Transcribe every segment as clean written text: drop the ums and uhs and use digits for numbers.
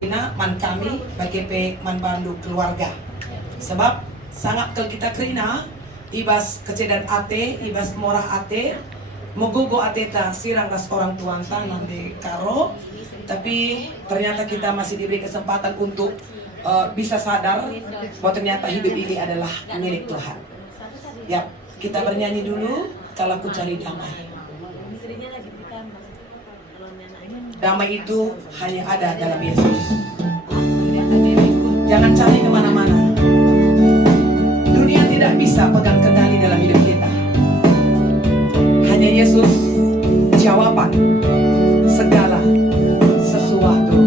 Man kami bagi man bandu keluarga. Sebab sangat kalau kita kerina ibas kecedan ate, ibas morah ate, mogogo ate ta sirang ras orang tuan tanam di karo. Tapi ternyata kita masih diberi kesempatan untuk bisa sadar bahwa ternyata hidup ini adalah milik Tuhan. Ya, kita bernyanyi dulu kalau aku cari damai. Damai itu hanya ada dalam Yesus. Jangan cari kemana-mana. Dunia tidak bisa pegang kendali dalam hidup kita. Hanya Yesus jawaban segala sesuatu.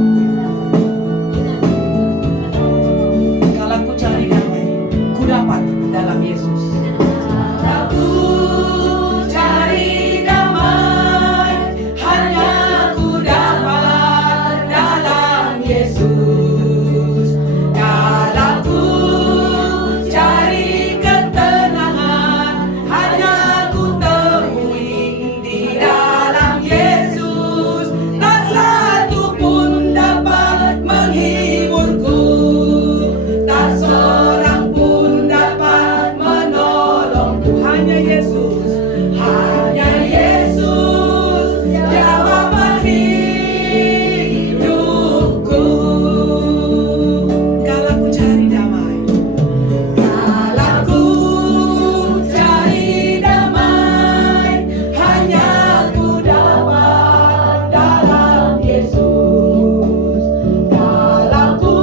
Kalau aku cari damai, ku dapat dalam Yesus. Aku cari damai, hanya ku dapat dalam Yesus. Kalau ku cari ketenangan, hanya ku temui di dalam Yesus. Tak satu pun dapat menghiburku, tak seorang pun dapat menolongku. Hanya Yesus, hanya Yesus, jawaban hidupku. Kalau ku cari damai, kalau ku cari damai, hanya ku dapat dalam Yesus. Kalau ku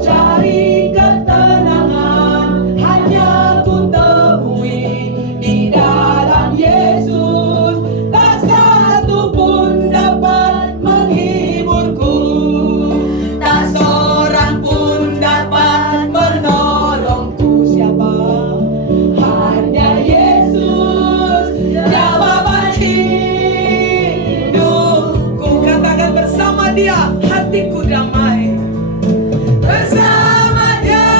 cari ketenangan, hanya ku temui di dalam Yesus. Tak satu pun dapat menghiburku, tak seorang pun dapat menolongku. Siapa? Hanya Yesus, jawaban hidupku. Katakan bersama Dia, hatiku damai. Bersama Dia,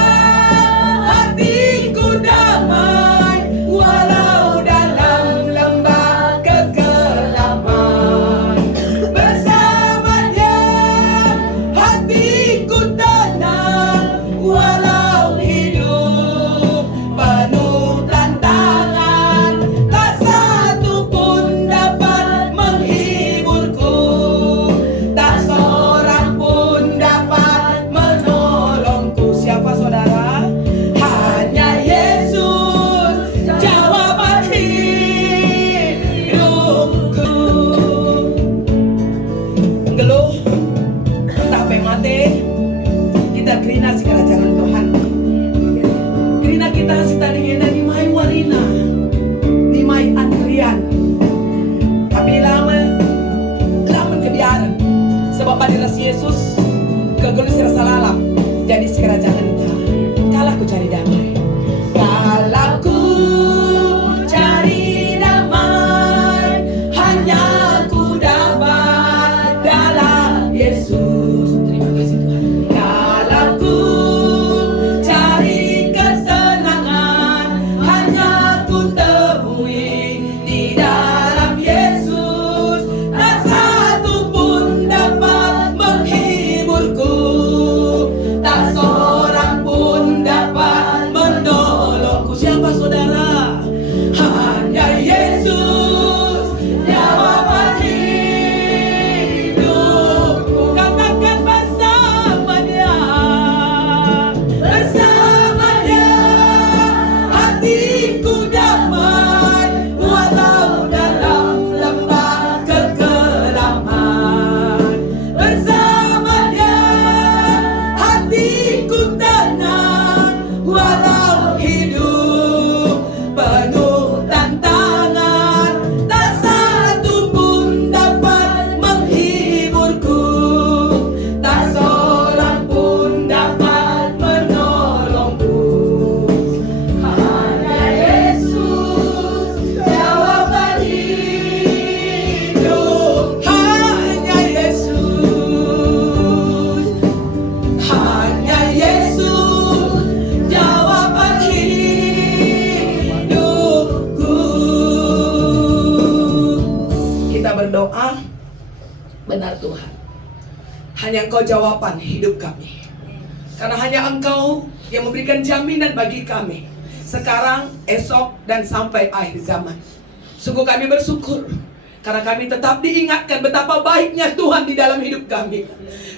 hatiku damai, walau dalam lembah kegelapan. Bersama Dia, hatiku tenang, walau hidup penuh tantangan. Tak satu pun dapat menghiburku, tak seorang pun dapat menolongku. Siapa saudara? Hanya Yesus, jawaban hidupku. Ngeluh tak mati, kita kerina si kerajaan Tuhan. Kerina kita si tadinya di mai warina, di mai antrian. Tapi lama kebiaran. Sebab pada Yesus kegelis rasa lalap jadi si kerajaan kita. Kalau aku cari damai, kalau ku cari damai, hanya ku dapat dalam Yesus. Terima kasih Tuhan. Kalau ku cari kesenangan, hanya ku temui di dalam Yesus. Tak satu pun dapat menghiburku, tak seorang pun dapat hanya Engkau jawaban hidup kami. Karena hanya Engkau yang memberikan jaminan bagi kami, sekarang, esok, dan sampai akhir zaman. Sungguh kami bersyukur, karena kami tetap diingatkan betapa baiknya Tuhan di dalam hidup kami.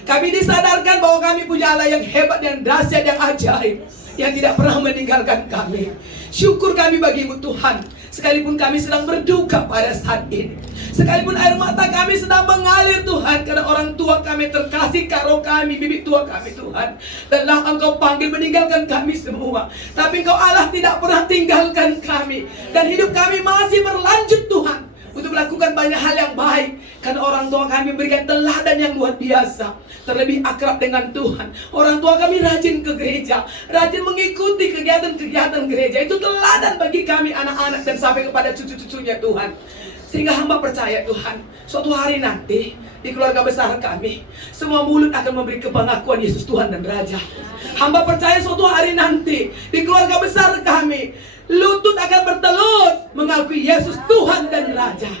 Kami disadarkan bahwa kami punya Allah yang hebat, yang dahsyat, yang ajaib, yang tidak pernah meninggalkan kami. Syukur kami bagimu Tuhan. Sekalipun kami sedang berduka pada saat ini, sekalipun air mata kami sedang mengalir Tuhan, karena orang tua kami terkasih, karo kami, bibi tua kami Tuhan, telah Engkau panggil meninggalkan kami semua. Tapi Engkau Allah tidak pernah tinggalkan kami, dan hidup kami masih berlanjut Tuhan, untuk melakukan banyak hal yang baik. Karena orang tua kami memberikan teladan yang luar biasa, terlebih akrab dengan Tuhan. Orang tua kami rajin ke gereja, rajin mengikuti kegiatan-kegiatan gereja. Itu teladan bagi kami anak-anak dan sampai kepada cucu-cucunya Tuhan. Sehingga hamba percaya Tuhan, suatu hari nanti di keluarga besar kami, semua mulut akan memberi pengakuan Yesus Tuhan dan Raja. Hamba percaya suatu hari nanti di keluarga besar kami, lutut akan bertelut mengakui Yesus Tuhan dan Raja.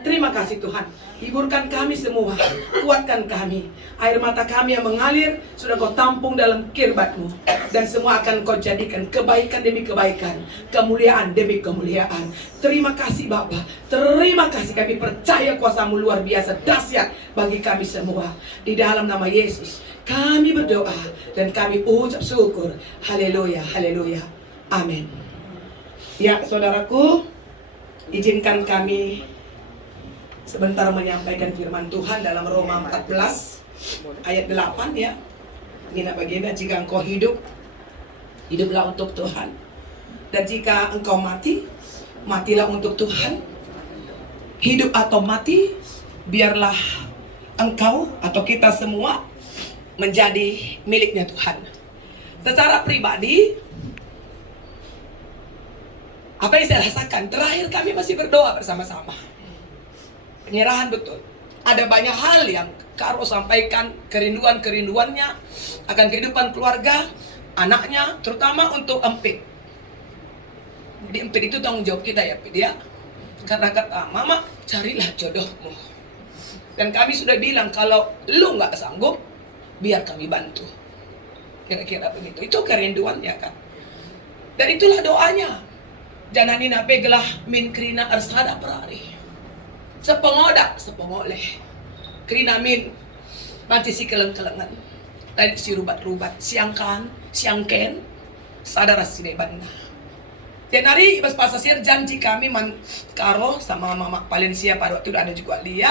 Terima kasih Tuhan, hiburkan kami semua, kuatkan kami. Air mata kami yang mengalir sudah Kau tampung dalam kirbat-Mu, dan semua akan Kau jadikan kebaikan demi kebaikan, kemuliaan demi kemuliaan. Terima kasih Bapa, terima kasih, kami percaya kuasa-Mu luar biasa dahsyat bagi kami semua. Di dalam nama Yesus kami berdoa dan kami ucap syukur. Haleluya, haleluya, amin. Ya saudaraku, izinkan kami sebentar menyampaikan firman Tuhan dalam Roma 14 ayat 8 ya. Ini bagaimana jika engkau hidup, hiduplah untuk Tuhan. Dan jika engkau mati, matilah untuk Tuhan. Hidup atau mati, biarlah engkau atau kita semua menjadi miliknya Tuhan. Secara pribadi, apa yang saya rasakan, terakhir kami masih berdoa bersama-sama. Penyerahan betul. Ada banyak hal yang Karo sampaikan, kerinduannya akan kehidupan keluarga, anaknya, terutama untuk Empit. Jadi Empit itu tanggung jawab kita ya, Pit ya. Karena kata Mama, carilah jodohmu. Dan kami sudah bilang, kalau lu nggak sanggup, biar kami bantu. Kira-kira begitu. Itu kerinduannya kan. Dan itulah doanya. Janganina pegelah min krina arsada perari. Sepengodak, sepengoleh. Krina min manci si keleng-kelengan. Tadi si rubat-rubat, siangkan, siangken, sadar si debanna. Dan hari Ibas Pasasir janji kami karo sama Mama Valencia pada waktu itu ada juga Lia.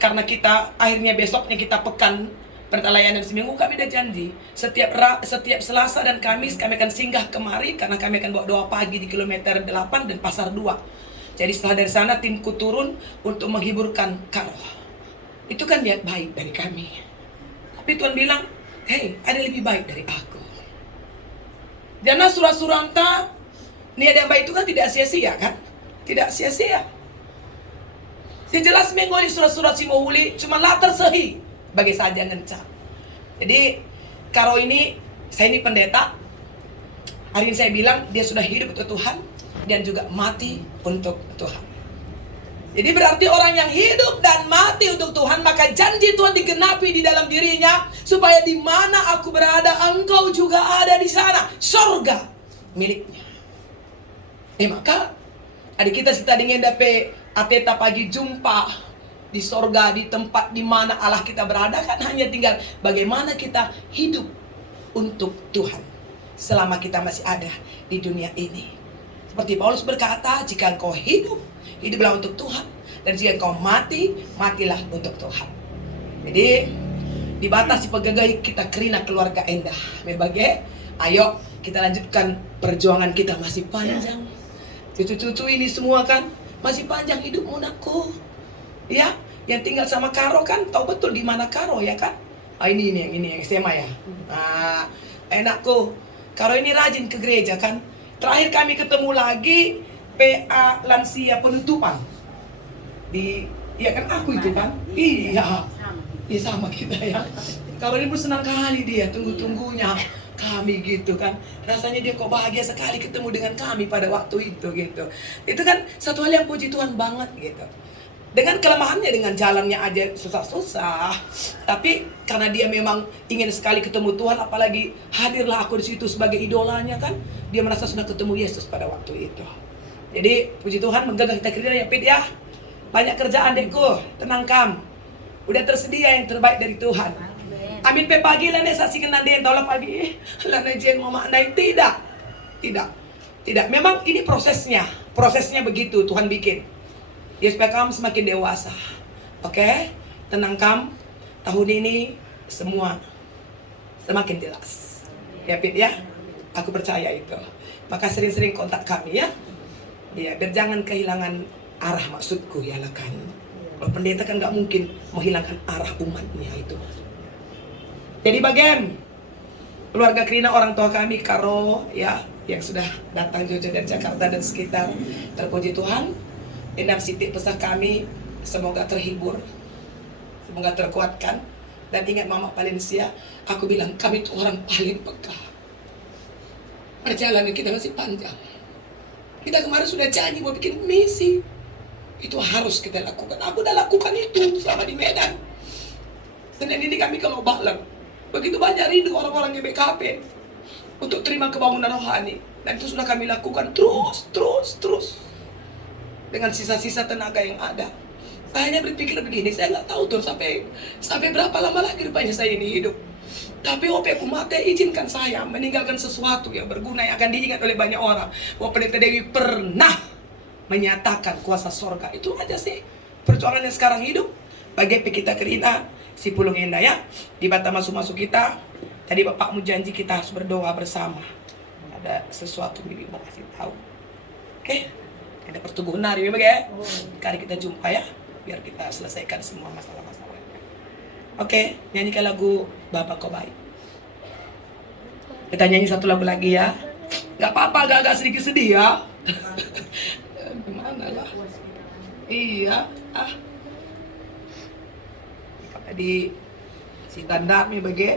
Karena kita akhirnya besoknya kita pekan pertelayanan seminggu, kami udah janji setiap Selasa dan Kamis kami akan singgah kemari karena kami akan bawa doa pagi di kilometer 8 dan pasar 2. Jadi setelah dari sana timku turun untuk menghiburkan Karo. Itu kan niat baik dari kami. Tapi Tuhan bilang, hey, ada lebih baik dari aku. Karena surah-suranta niat yang baik itu kan tidak sia-sia kan? Tidak sia-sia. Sejelas mengoli surat-surat si Mohuli cuma latar sehi bagi saja ngencang. Jadi Karo ini, saya ini pendeta. Hari ini saya bilang dia sudah hidup untuk Tuhan dan juga mati untuk Tuhan. Jadi berarti orang yang hidup dan mati untuk Tuhan, maka janji Tuhan digenapi di dalam dirinya, supaya di mana aku berada, engkau juga ada di sana. Sorga miliknya. Maka adik kita tadi ngendape ateta pagi jumpa di sorga, di tempat di mana Allah kita berada, kan hanya tinggal bagaimana kita hidup untuk Tuhan selama kita masih ada di dunia ini. Seperti Paulus berkata, jika engkau hidup, hiduplah untuk Tuhan. Dan jika engkau mati, matilah untuk Tuhan. Jadi dibatasi pegagai kita kerina keluarga endah. Berbagai, ayo kita lanjutkan perjuangan kita masih panjang. Cucu-cucu ini semua kan masih panjang hidupmu nakku. Ya, yang tinggal sama Karo kan tahu betul di mana Karo ya kan? Ini yang SMA ya. Nah, enakku. Karo ini rajin ke gereja kan. Terakhir kami ketemu lagi PA lansia penutupan. Iya kan aku itu kan? Iya. Iya sama kita ya. Karo ini pun senang kali dia tunggu-tunggunya kami gitu kan. Rasanya dia kok bahagia sekali ketemu dengan kami pada waktu itu gitu. Itu kan satu hal yang puji Tuhan banget gitu. Dengan kelemahannya, dengan jalannya aja susah-susah. Tapi karena dia memang ingin sekali ketemu Tuhan, apalagi hadirlah aku di situ sebagai idolanya kan. Dia merasa sudah ketemu Yesus pada waktu itu. Jadi puji Tuhan, menggagah kita kerja ya Pit ya. Banyak kerjaan dekku, tenang kam. Udah tersedia yang terbaik dari Tuhan. Amin pe pagi lah nih saksikan nanti tolak pagi. Lah jen mau maknai tidak. Tidak. Memang ini prosesnya. Prosesnya begitu Tuhan bikin. Ya supaya kamu semakin dewasa. Oke? Tenang kamu. Tahun ini semua semakin jelas. Ya Pit ya. Aku percaya itu. Maka sering-sering kontak kami ya. Ya, biar jangan kehilangan arah maksudku ya lah kan. Kalau pendeta kan nggak mungkin menghilangkan arah umatnya itu. Jadi bagian keluarga Krina, orang tua kami Karo ya, yang sudah datang jauh-jauh dari Jakarta dan sekitar, terpuji Tuhan. Endang Siti pesan kami semoga terhibur, semoga terkuatkan. Dan ingat Mama Valencia, aku bilang kami itu orang paling peka. Perjalanan kita masih panjang. Kita kemarin sudah janji mau bikin misi. Itu harus kita lakukan. Aku udah lakukan itu selama di Medan. Senin ini kami ke Lobalang. Begitu banyak rindu orang-orang di BKP untuk terima kebangunan rohani. Dan itu sudah kami lakukan terus. Dengan sisa-sisa tenaga yang ada. Saya hanya berpikir begini, saya nggak tahu tuh sampai berapa lama lagi rupanya saya ini hidup. Tapi OP Kumate izinkan saya meninggalkan sesuatu yang berguna yang akan diingat oleh banyak orang. Bahwa Pendeta Dewi pernah menyatakan kuasa sorga. Itu aja sih perjuangan yang sekarang hidup. Bagi kita Krina, si Pulung Indah ya. Di bata masuk-masuk kita. Tadi Bapakmu janji kita harus berdoa bersama. Ada sesuatu yang mau kasih tahu. Oke? Ada pertumbuhan hari ya. Kali kita jumpa ya. Biar kita selesaikan semua masalah-masalahnya. Oke, nyanyikan lagu Bapak Kau Baik. Kita nyanyi satu lagu lagi ya. Gak apa-apa, agak sedikit sedih ya. Gimana lah. Iya. Tadi si Tandami bagi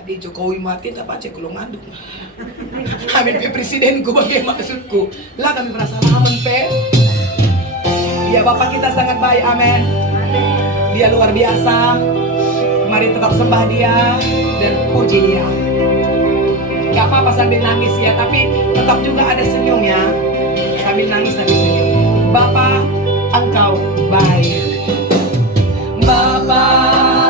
di Jokowi mati tak baca kulung ngandung. Amin pe presiden ku bagi maksudku. Lah kami merasa aman pe. Ya Bapak kita sangat baik, amin. Dia luar biasa. Mari tetap sembah dia dan puji dia. Gak apa-apa sambil nangis ya, tapi tetap juga ada senyumnya. Sambil nangis sambil senyum. Bapak, Engkau baik. Bapak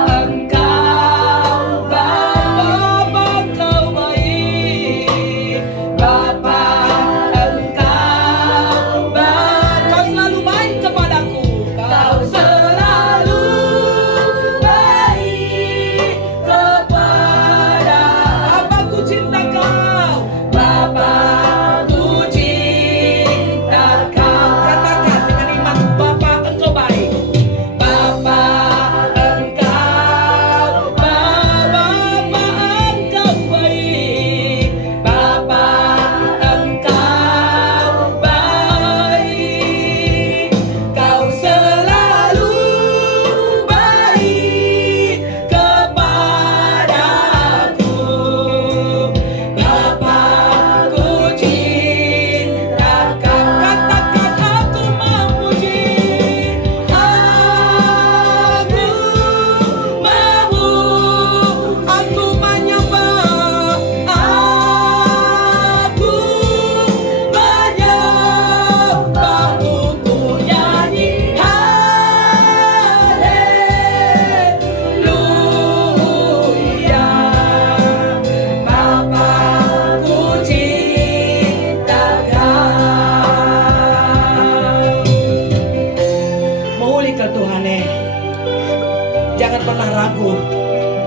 jangan pernah ragu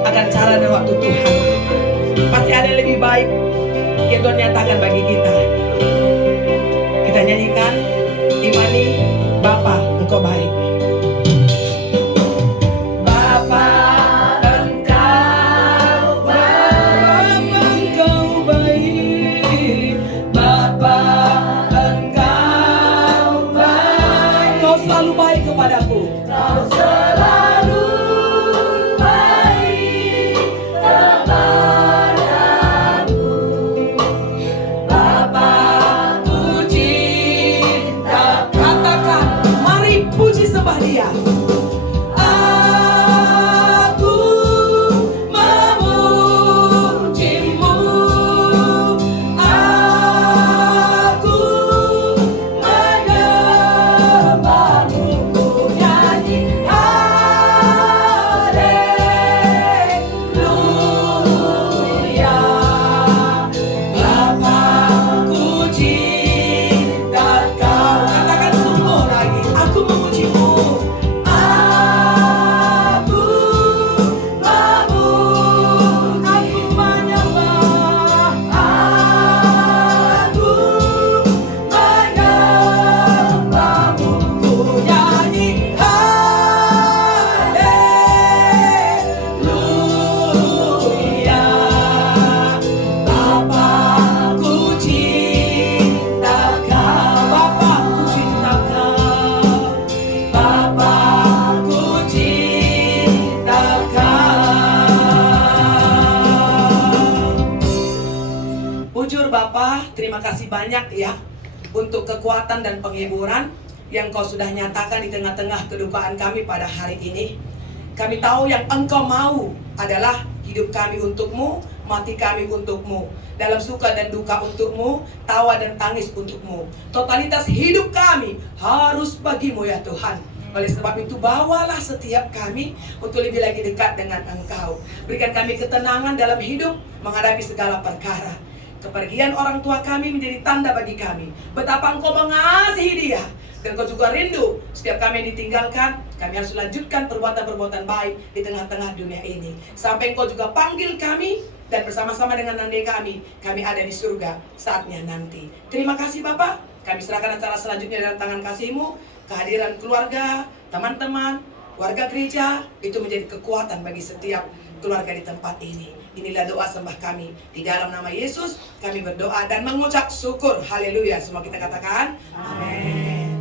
akan cara dan waktu Tuhan. Pasti ada yang lebih baik yang Tuhan nyatakan bagi kita. Kita nyanyikan, imani Bapa Engkau baik. Puji terima kasih banyak ya untuk kekuatan dan penghiburan yang Kau sudah nyatakan di tengah-tengah kedukaan kami pada hari ini. Kami tahu yang Engkau mau adalah hidup kami untuk-Mu, mati kami untuk-Mu, dalam suka dan duka untuk-Mu, tawa dan tangis untuk-Mu. Totalitas hidup kami harus bagi-Mu ya Tuhan. Oleh sebab itu bawalah setiap kami untuk lebih lagi dekat dengan Engkau. Berikan kami ketenangan dalam hidup menghadapi segala perkara. Kepergian orang tua kami menjadi tanda bagi kami betapa Engkau mengasihi dia. Dan Kau juga rindu setiap kami yang ditinggalkan, kami harus lanjutkan perbuatan-perbuatan baik di tengah-tengah dunia ini. Sampai Engkau juga panggil kami dan bersama-sama dengan nande kami ada di surga saatnya nanti. Terima kasih Bapak, kami serahkan acara selanjutnya dalam tangan kasih-Mu. Kehadiran keluarga, teman-teman, warga gereja, itu menjadi kekuatan bagi setiap keluarga di tempat ini. Inilah doa sembah kami. Di dalam nama Yesus kami berdoa dan mengucap syukur. Haleluya. Semua kita katakan amin.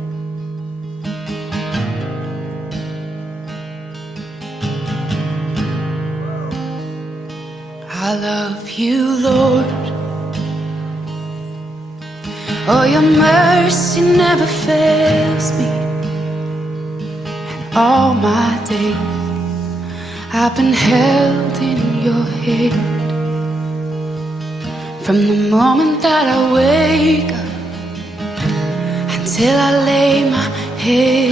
I love you, Lord. Oh, your mercy never fails me. And all my days I've been held in your hand. From the moment that I wake up until I lay my head